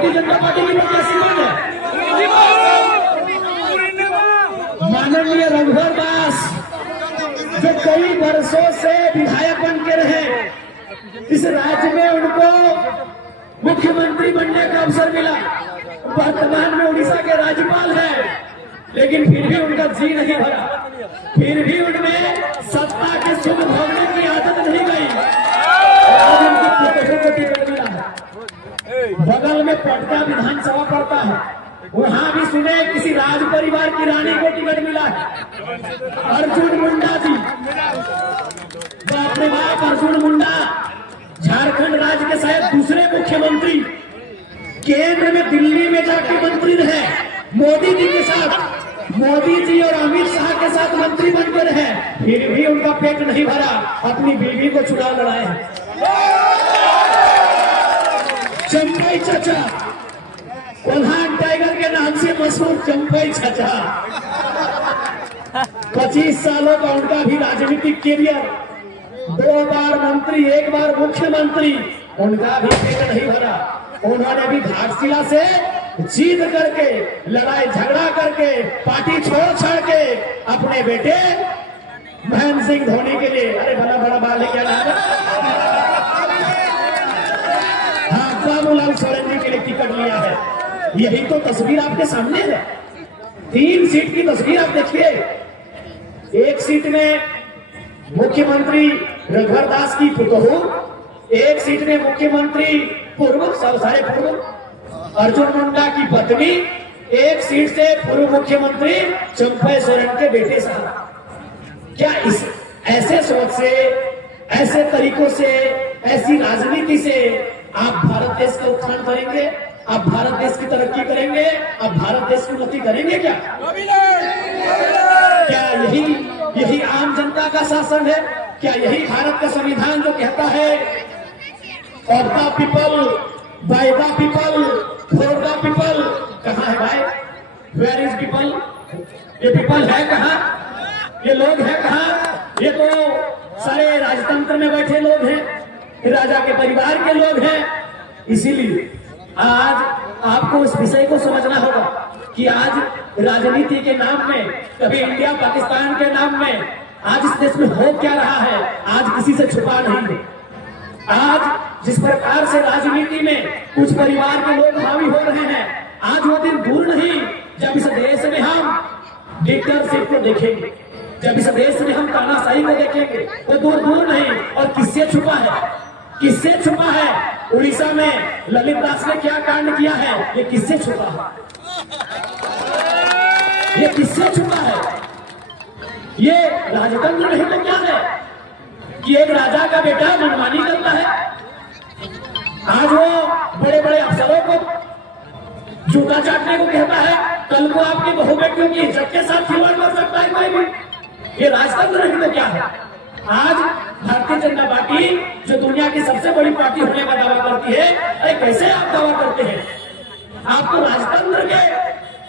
Bharatiya Janata party की प्रत्याशी कौन है? माननीय रघुवर दास, जो कई वर्षों से विधायक बन के रहे, इस राज्य में उनको मुख्यमंत्री बनने का अवसर मिला। वर्तमान में उड़ीसा के राज्यपाल हैं, लेकिन फिर भी उनका जी नहीं भरा, फिर भी उनमें सत्ता के सुख भोगने की आदत नहीं गई। आज उनको टिकट मिला है। बगल में पटना विधानसभा पड़ता है, वहां भी सुने किसी राज परिवार की रानी को टिकट मिला है। अर्जुन मुंडा जी, बाप रे बाप, अर्जुन मुंडा झारखंड राज्य के शायद दूसरे मुख्यमंत्री, केंद्र में दिल्ली में जाके मंत्री रहे, मोदी जी के साथ, मोदी जी और अमित शाह के साथ मंत्री बनकर रहे, फिर भी उनका पेट नहीं भरा, अपनी बीवी को चुनाव लड़ाए हैं। चंपई चाचा, कोल्हान टाइगर के नाम से मशहूर चंपई चाचा, 25 सालों का उनका भी राजनीतिक कैरियर, 2 बार मंत्री, 1 बार मुख्यमंत्री, उनका भी पेट नहीं भरा। उन्होंने भी घाटशिला से जीत करके, लड़ाई झगड़ा करके, पार्टी छोड़ छाड़ के अपने बेटे महेंद्र सिंह धोनी के लिए, अरे बड़ा बड़ा बाल क्या नाम है, हाँ, बाबूलाल सोरेन जी के लिए टिकट लिया है। यही तो तस्वीर आपके सामने है। 3 सीट की तस्वीर आप देखिए। 1 सीट में मुख्यमंत्री रघुवर दास की पुतोहू, 1 सीट में मुख्यमंत्री पूर्व, सारे पूर्व अर्जुन मुंडा की पत्नी, 1 सीट से पूर्व मुख्यमंत्री चंपई सोरेन के बेटे साहब। क्या इस ऐसे सोच से, ऐसे तरीकों से, ऐसी राजनीति से आप भारत देश का उत्थान करेंगे? आप भारत देश की तरक्की करेंगे? आप भारत देश की उन्नति करेंगे क्या? क्या यही आम जनता का शासन है? क्या यही भारत का संविधान जो कहता है of the people, by the people, for the people? कहाँ है भाई? Where is people? ये पीपल है कहाँ? ये लोग हैं कहाँ? ये तो सारे राजतंत्र में बैठे लोग हैं, राजा के परिवार के लोग हैं। इसीलिए आज आपको इस विषय को समझना होगा कि आज राजनीति के नाम में, कभी इंडिया पाकिस्तान के नाम में आज इस देश में हो क्या रहा है, आज किसी से छुपा नहीं है। आज जिस प्रकार से राजनीति में कुछ परिवार के लोग हावी हो रहे हैं, आज वो दिन दूर नहीं जब इस देश में हम डिक्टेटरशिप को देखेंगे, जब इस देश में हम तानाशाही को देखेंगे। वो दूर नहीं। और किससे छुपा है? किससे छुपा है? उड़ीसा में ललित दास ने क्या कांड किया है, ये किससे छुपा है? ये किससे छुपा है? ये राजतंत्र नहीं तो क्या है कि एक राजा का बेटा मनमानी करता है। आज वो बड़े बड़े अफसरों को जूता चाटने को कहता है, कल को आपकी बहु बेटियों की इज्जत के साथ खिलवाड़ कर सकता है कोई भी। ये राजतंत्र नहीं तो क्या है? आज भारतीय जनता पार्टी जो दुनिया की सबसे बड़ी पार्टी होने का दावा करती है, अरे कैसे आप दावा करते हैं? आप तो राजतंत्र के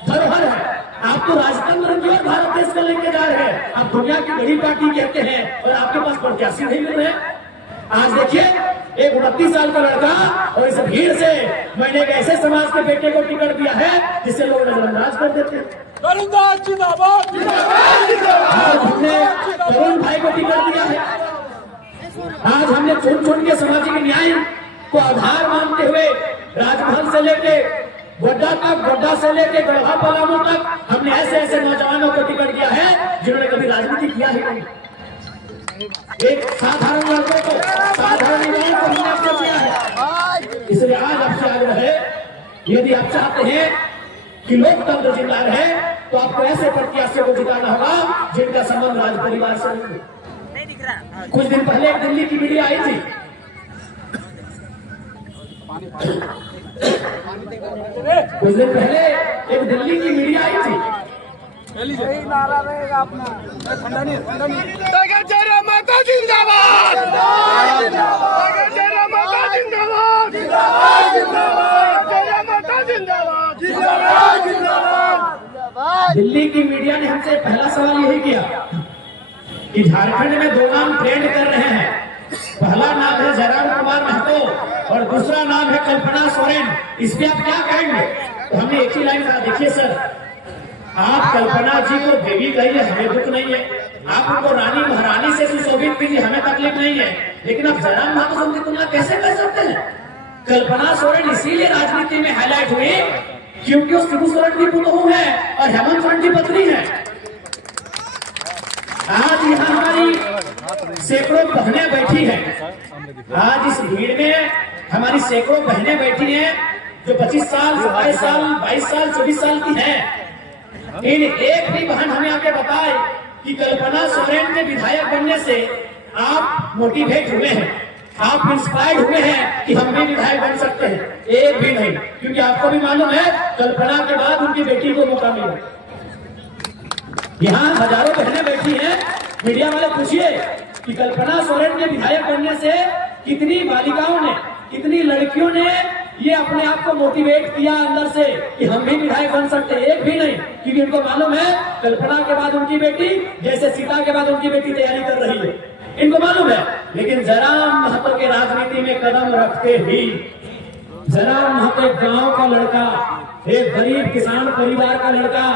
धरोहर है, आप तो राजतंत्र की ओर भारत देश को लेके जा रहे हैं। आप दुनिया की बड़ी पार्टी कहते हैं और आपके पास प्रत्याशी नहीं मिल रहे। आज देखिए, एक 29 साल का लड़का और इस भीड़ से मैंने एक ऐसे समाज के बेटे को टिकट दिया है जिससे लोग नजरअंदाज कर देते हैं। आज हमने तरुण भाई को टिकट दिया है। आज हमने चुन के सामाजिक न्याय को आधार मानते हुए राजभवन से लेके गोड्डा तक, गोड्डा से लेके गढ़वा पलामू तक हमने ऐसे नौजवानों को टिकट दिया है जिन्होंने कभी राजनीति किया ही नहीं। एक साधारण लड़कों को, साधारण युवाओं को हमने अवसर दिया है। इसलिए आज आपसे आग्रह है, यदि आप चाहते हैं कि लोकतंत्र जिंदा रहे तो आपको ऐसे प्रत्याशियों को जिताना होगा जिनका संबंध राज परिवार से नहीं दिख रहा। कुछ दिन पहले एक दिल्ली की मीडिया आई थी, कुछ दिन पहले एक दिल्ली की मीडिया आई थी, नारा रहेगा अपना जय माता जिंदाबाद, जय माता जिंदाबाद, जय माता जिंदाबाद, दिल्ली की मीडिया ने हमसे पहला सवाल यही किया कि झारखंड में 2 नाम ट्रेंड कर रहे हैं, पहला नाम है जयराम कुमार महतो और दूसरा नाम है कल्पना सोरेन। इस पे आप क्या कहेंगे? तो हमने एक ही लाइन कहा, देखिए सर, आप कल्पना जी को देवी कहिए, हमें दुख नहीं है। आप उनको रानी महारानी से सुशोभित कीजिए, हमें तकलीफ नहीं है। लेकिन आप जयराम महतो की तुलना कैसे कर सकते हैं? कल्पना सोरेन इसीलिए राजनीति में हाईलाइट हुई क्योंकि वो शिबू सोरेन की पुतहू है और हेमंत सोरेन की पत्नी है। आज यहाँ हमारी सैकड़ों बहनें बैठी हैं। आज इस भीड़ में हमारी सैकड़ों बहनें बैठी हैं जो 25 साल, 27 साल, 22 साल, 24 साल की हैं। इन एक भी बहन हमें आके बताए कि कल्पना सोरेन के विधायक बनने से आप मोटिवेट हुए हैं, आप इंस्पायर्ड हुए हैं कि हम भी विधायक बन सकते हैं। एक भी नहीं, क्योंकि आपको भी मालूम है कल्पना के बाद उनकी बेटी को मौका मिला। यहाँ हजारों बहनें बैठी हैं, मीडिया वाले पूछिए कि कल्पना सोरेन के विधायक बनने से कितनी बालिकाओं ने, कितनी लड़कियों ने ये अपने आप को मोटिवेट किया अंदर से कि हम भी विधायक बन सकते हैं। एक भी नहीं, क्योंकि उनको मालूम है कल्पना के बाद उनकी बेटी जैसे सीता के बाद उनकी बेटी तैयारी कर रही है, इनको मालूम है। लेकिन जयराम महतो के राजनीति में कदम रखते ही, जयराम महतो एक गांव का लड़का, एक गरीब किसान परिवार का लड़का,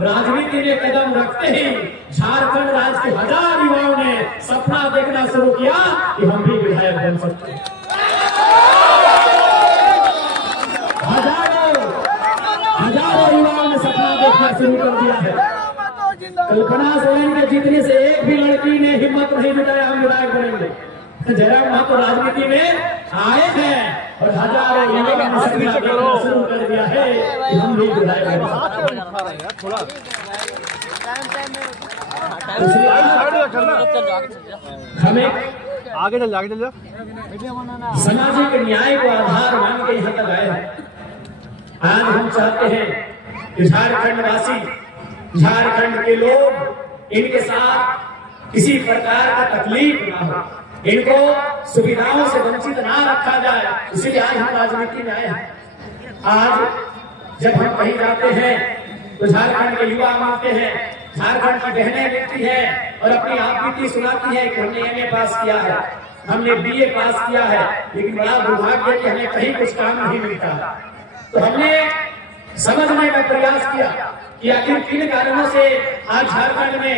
राजनीति में कदम रखते ही झारखंड राज्य के हजार युवाओं ने सपना देखना शुरू किया कि हम भी विधायक बन सकते हैं। हजारों युवाओं ने सपना देखना शुरू कर दिया है। कल्पना सोरेन के जीतने से एक भी लड़की ने हिम्मत नहीं जुटाया हम विधायक बनेंगे। जयराम महतो राजनीति में आए हैं और हजारों युवाओं ने सपना देखना शुरू कर दिया है कि हम भी विधायक बनेंगे। हमें आगे चल जा सामाजिक न्याय को आधार मान के यहाँ तक आए हैं। आज हम चाहते हैं कि झारखंड वासी, झारखंड के लोग, इनके साथ किसी प्रकार का तकलीफ ना हो, इनको सुविधाओं से वंचित ना रखा जाए, इसीलिए आज हम राजनीति में आए हैं। आज जब हम कहीं जाते हैं तो झारखंड के युवा मानते हैं, झारखंड की बहनें देखती है और अपनी आप बीती सुनाती है कि हमने MA पास किया है, हमने BA पास किया है, लेकिन बड़ा दुर्भाग्य है कि हमें कहीं कुछ काम नहीं मिलता। तो हमने समझने का प्रयास किया कि आखिर किन कारणों से आज झारखंड में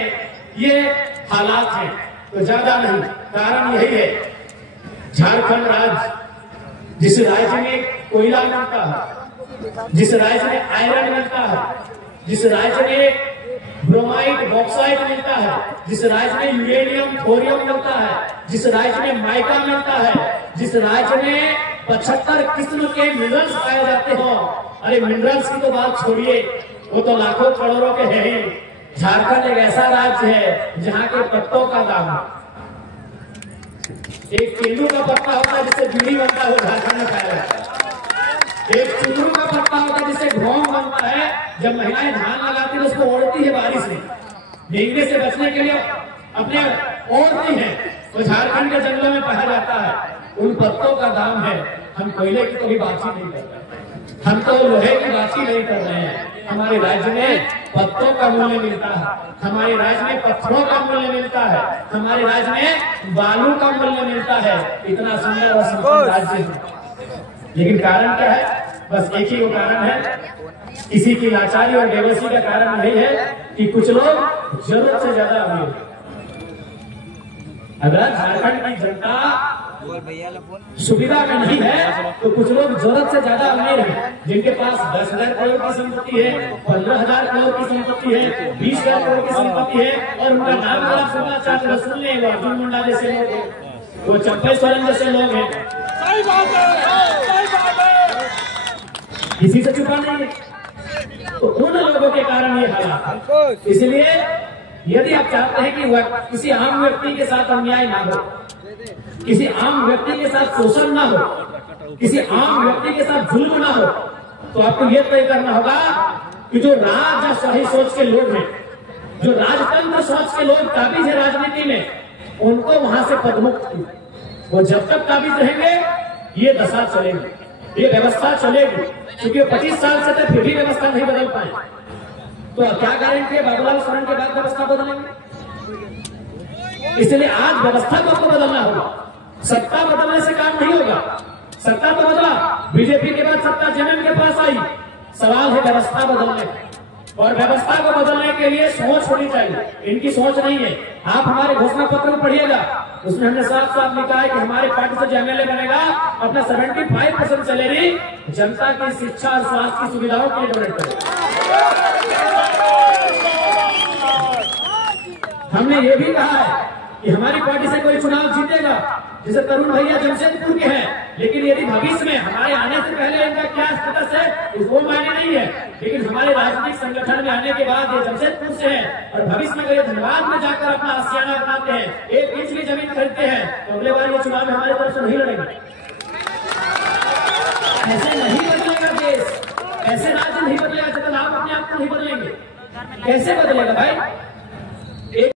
ये हालात हैं। तो ज्यादा नहीं, कारण यही है, झारखंड राज्य जिस राज्य में कोयला मिलता है, जिस राज्य में आयरन मिलता है, जिस राज्य में ब्रोमाइट, बॉक्साइट मिलता है, जिस राज्य में यूरेनियम, थोरियम मिलता है, जिस राज्य में माइका मिलता है, जिस राज्य में 75 किस्म के मिनरल्स पाए जाते हो। अरे मिनरल्स की तो बात छोड़िए, वो तो लाखों करोड़ों के हैं ही। झारखंड एक ऐसा राज्य है जहाँ के पत्तों का दाम, एक केंदू का पत्ता होता है जिससे बीड़ी बनता है, वो झारखंड में पाया जाता है। एक चुनरू का पत्ता होता है जिससे घोंग बनता है, जब महिलाएं धान लगाती है उसको ओढ़ती है बारिश में, भीगने से बचने के लिए अपने ओढ़ती है, तो झारखंड के जंगलों में पाया जाता है। उन पत्तों का दाम है। हम कोयले की कभी बात ही नहीं कर रहे, हम तो लोहे की बात ही नहीं कर रहे हैं। हमारे राज्य में पत्तों का मूल्य मिलता है, हमारे राज्य में पत्थरों का मूल्य मिलता है, हमारे राज्य में बालू का मूल्य मिलता है। इतना सुंदर और संपन्न राज्य है, लेकिन कारण क्या है? बस एक ही वो कारण है, किसी की लाचारी और बेबसी का कारण यही है कि कुछ लोग जरूरत से ज्यादा अमीर। अगर झारखंड की जनता सुविधा में नहीं है तो कुछ लोग जरूरत से ज्यादा अमीर हैं, जिनके पास 10,000 करोड़ की संपत्ति है, 15,000 करोड़ की संपत्ति है, 20,000 करोड़ की संपत्ति है, और उनका नाम आप सुनना चाहते हैं, सुन लें, अर्जुन मुंडा जैसे लोग हैं, वो चंपे सोरेन जैसे लोग हैं। सही बात है। किसी से छुपा नहीं है, तो उन लोगों के कारण ये हालात। इसलिए यदि आप चाहते हैं कि किसी आम व्यक्ति के साथ अन्याय ना हो, किसी आम व्यक्ति के साथ शोषण ना हो, किसी आम व्यक्ति के साथ जुल्म ना हो, तो आपको यह तय करना होगा कि जो राजशाही सोच के लोग हैं, जो राजतंत्र सोच के लोग काबिज है राजनीति में, उनको वहां से पदमुक्त की। वो जब तक काबिज रहेंगे ये दशा चलेगी, ये व्यवस्था चलेगी, क्योंकि 25 साल से तक फिर भी व्यवस्था नहीं बदल पाए। तो क्या गारंटी है बाबूलाल सोरेन के बाद व्यवस्था बदलेंगे? इसलिए आज व्यवस्था को आपको बदलना होगा। सत्ता बदलने से काम नहीं होगा। सत्ता तो बदला, बीजेपी के बाद सत्ता जेएमएम के पास आई, सवाल है व्यवस्था बदलने का। और व्यवस्था को बदलने के लिए सोच होनी चाहिए, इनकी सोच नहीं है। आप हमारे घोषणा पत्र में पढ़िएगा, उसमें हमने साफ साफ लिखा है कि हमारी पार्टी से जो एमएलए बनेगा अपना 75% सैलरी जनता की शिक्षा और स्वास्थ्य की सुविधाओं के लिए डोनेट करेगा। हमने ये भी कहा है कि हमारी पार्टी से कोई चुनाव जीतेगा, जैसे तरुण भैया जमशेदपुर के हैं, लेकिन यदि भविष्य में हमारे आने से पहले इनका क्या स्टेटस है वो मायने नहीं है, लेकिन हमारे राजनीतिक संगठन में आने के बाद ये जमशेदपुर से है और भविष्य में अगर धनबाद में जाकर अपना आशियाना बनाते हैं, 1 इंच भी जमीन खरीदते हैं, तो अगले बार ये चुनाव में हमारी तरफ से नहीं लड़ेंगे। ऐसे नहीं बदलेगा देश, ऐसे राज्य नहीं बदलेगा जब तक आप अपने आप को नहीं बदलेंगे। कैसे बदलेगा भाई?